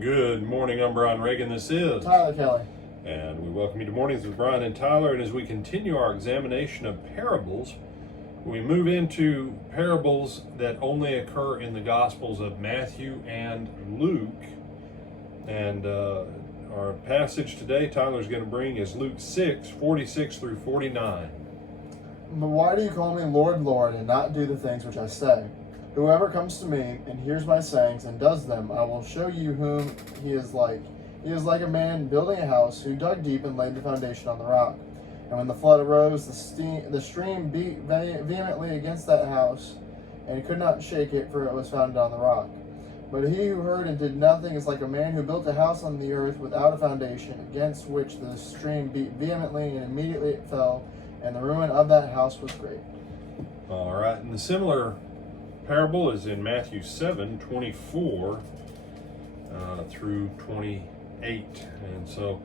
Good morning, I'm Brian Reagan. This is Tyler Kelly. And we welcome you to Mornings with Brian and Tyler. And as we continue our examination of parables, we move into parables that only occur in the Gospels of Matthew and Luke. And our passage today, Tyler's going to bring, is Luke 6, 46 through 49. But why do you call me Lord, Lord, and not do the things which I say? Whoever comes to me and hears my sayings and does them, I will show you whom he is like. He is like a man building a house who dug deep and laid the foundation on the rock. And when the flood arose, the stream beat vehemently against that house, and could not shake it, for it was founded on the rock. But he who heard and did nothing is like a man who built a house on the earth without a foundation, against which the stream beat vehemently, and immediately it fell, and the ruin of that house was great. All right, and the similar parable is in Matthew 7, 24 through 28. And so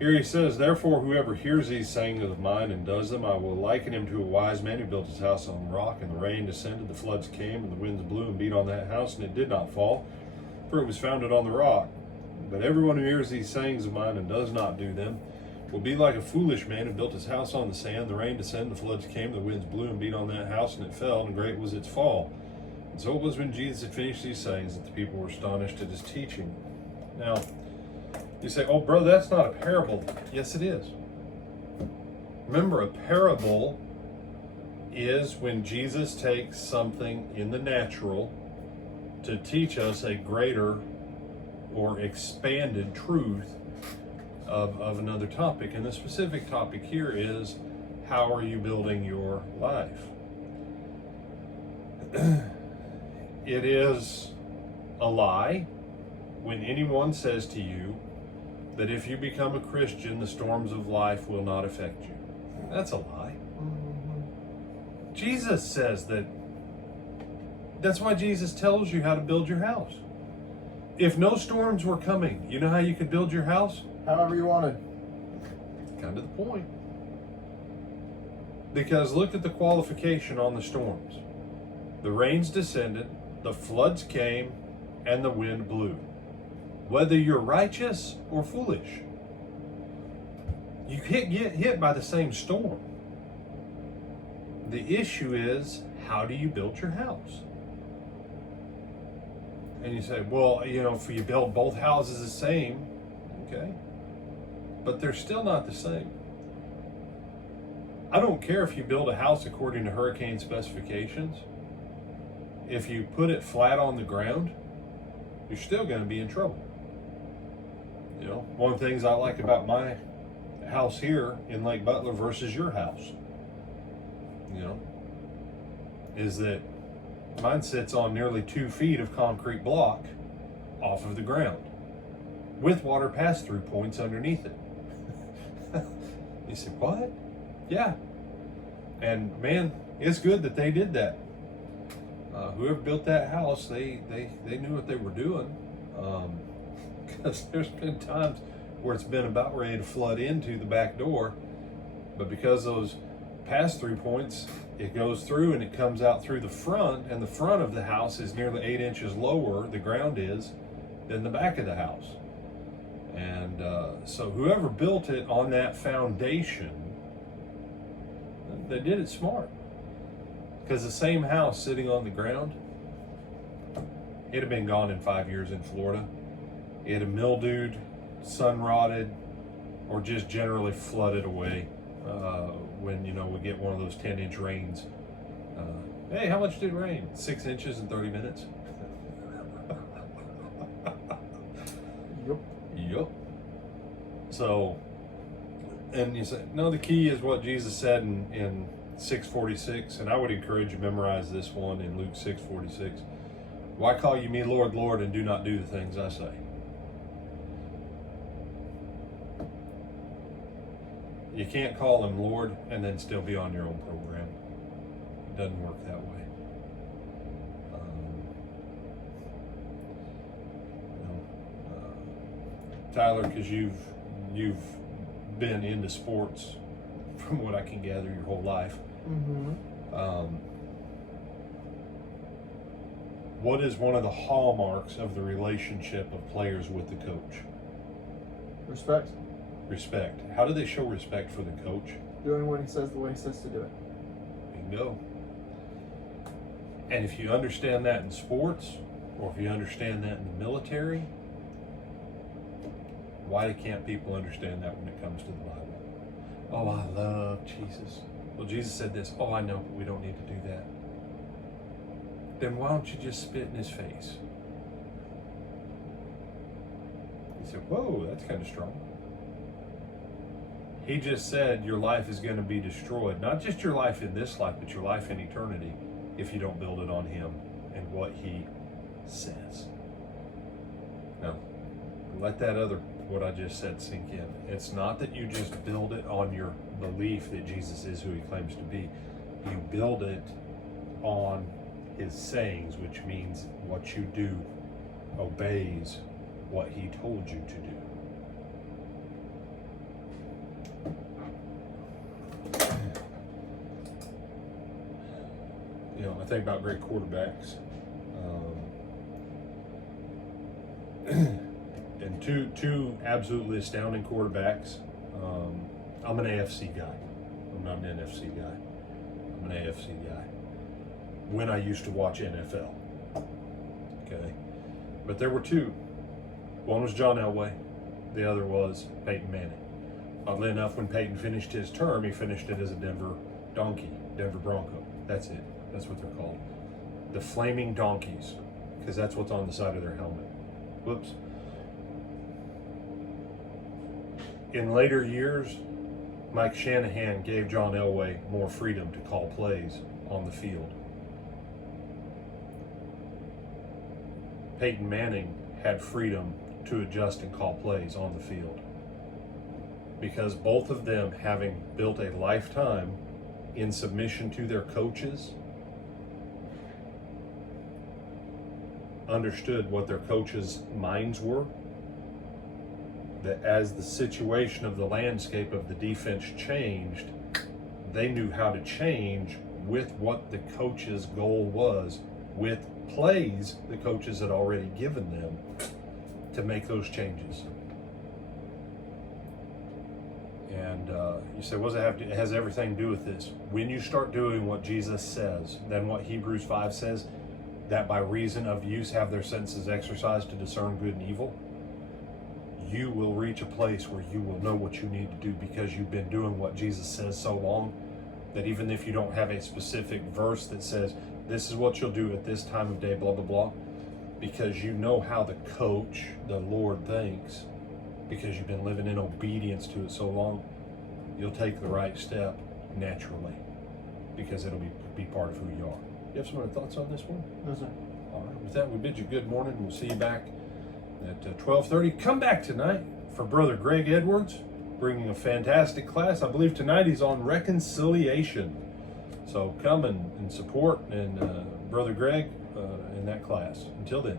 here he says, "Therefore, whoever hears these sayings of mine and does them, I will liken him to a wise man who built his house on the rock, and the rain descended, the floods came, and the winds blew and beat on that house, and it did not fall, for it was founded on the rock. But everyone who hears these sayings of mine and does not do them will be like a foolish man who built his house on the sand. The rain descended, the floods came, the winds blew and beat on that house, and it fell, and great was its fall. And so it was when Jesus had finished these sayings that the people were astonished at his teaching." Now, you say, "Oh, bro, that's not a parable." Yes, it is. Remember, a parable is when Jesus takes something in the natural to teach us a greater or expanded truth of another topic. And the specific topic here is, how are you building your life? It is a lie when anyone says to you that if you become a Christian, the storms of life will not affect you. That's a lie. Jesus says that. That's why Jesus tells you how to build your house. If no storms were coming, you know how you could build your house? However you wanted. Kind of the point. Because look at the qualification on the storms. The rains descended, the floods came, and the wind blew. Whether you're righteous or foolish, you get hit by the same storm. The issue is, how do you build your house? And you say, well, if you build both houses the same, okay, but they're still not the same. I don't care if you build a house according to hurricane specifications. If you put it flat on the ground, you're still going to be in trouble. One of the things I like about my house here in Lake Butler versus your house, is that mine sits on nearly 2 feet of concrete block off of the ground with water pass-through points underneath it. You say, what? Yeah. And man, it's good that they did that. Whoever built that house, they knew what they were doing. Because there's been times where it's been about ready to flood into the back door, but because those pass-through points, it goes through and it comes out through the front, and the front of the house is nearly 8 inches lower, the ground is, than the back of the house. And so whoever built it on that foundation, they did it smart. Because the same house sitting on the ground, it'd have been gone in 5 years in Florida. It'd have mildewed, sun rotted, or just generally flooded away when we get one of those 10-inch rains. Hey, how much did it rain? 6 inches in 30 minutes. Yep. So, and you say, no, the key is what Jesus said in 6:46, and I would encourage you to memorize this one in Luke 6:46. "Why call you me Lord, Lord, and do not do the things I say?" You can't call him Lord and then still be on your own program. It doesn't work that way. Tyler, because you've been into sports, from what I can gather, your whole life. what is one of the hallmarks of the relationship of players with the coach? Respect. Respect. How do they show respect for the coach? Doing what he says the way he says to do it. Bingo. And if you understand that in sports, or if you understand that in the military, why can't people understand that when it comes to the Bible? Oh, I love Jesus. Well, Jesus said this. Oh, I know, but we don't need to do that. Then why don't you just spit in his face? He said, whoa, that's kind of strong. He just said your life is going to be destroyed. Not just your life in this life, but your life in eternity if you don't build it on him and what he says. Now, let that what I just said sink in. It's not that you just build it on your belief that Jesus is who he claims to be. You build it on his sayings, which means what you do obeys what he told you to do. You know, I think about great quarterbacks. And two absolutely astounding quarterbacks. I'm an AFC guy. I'm not an NFC guy. I'm an AFC guy. When I used to watch NFL. Okay. But there were two. One was John Elway. The other was Peyton Manning. Oddly enough, when Peyton finished his term, he finished it as a Denver Donkey, Denver Bronco. That's it. That's what they're called. The Flaming Donkeys, because that's what's on the side of their helmet. Whoops. In later years, Mike Shanahan gave John Elway more freedom to call plays on the field. Peyton Manning had freedom to adjust and call plays on the field. Because both of them, having built a lifetime in submission to their coaches, understood what their coaches' minds were, that as the situation of the landscape of the defense changed, they knew how to change with what the coach's goal was, with plays the coaches had already given them to make those changes. And you say, what does it have to do? It has everything to do with this. When you start doing what Jesus says, then what Hebrews 5 says, that by reason of use have their senses exercised to discern good and evil, you will reach a place where you will know what you need to do because you've been doing what Jesus says so long that even if you don't have a specific verse that says, this is what you'll do at this time of day, blah, blah, blah, because you know how the coach, the Lord, thinks, because you've been living in obedience to it so long, you'll take the right step naturally because it'll be part of who you are. You have some other thoughts on this one? No, sir. All right. With that, we bid you good morning. We'll see you back at 12:30. Come back tonight for Brother Greg Edwards, bringing a fantastic class. I believe tonight he's on reconciliation. So come and support and Brother Greg in that class. Until then.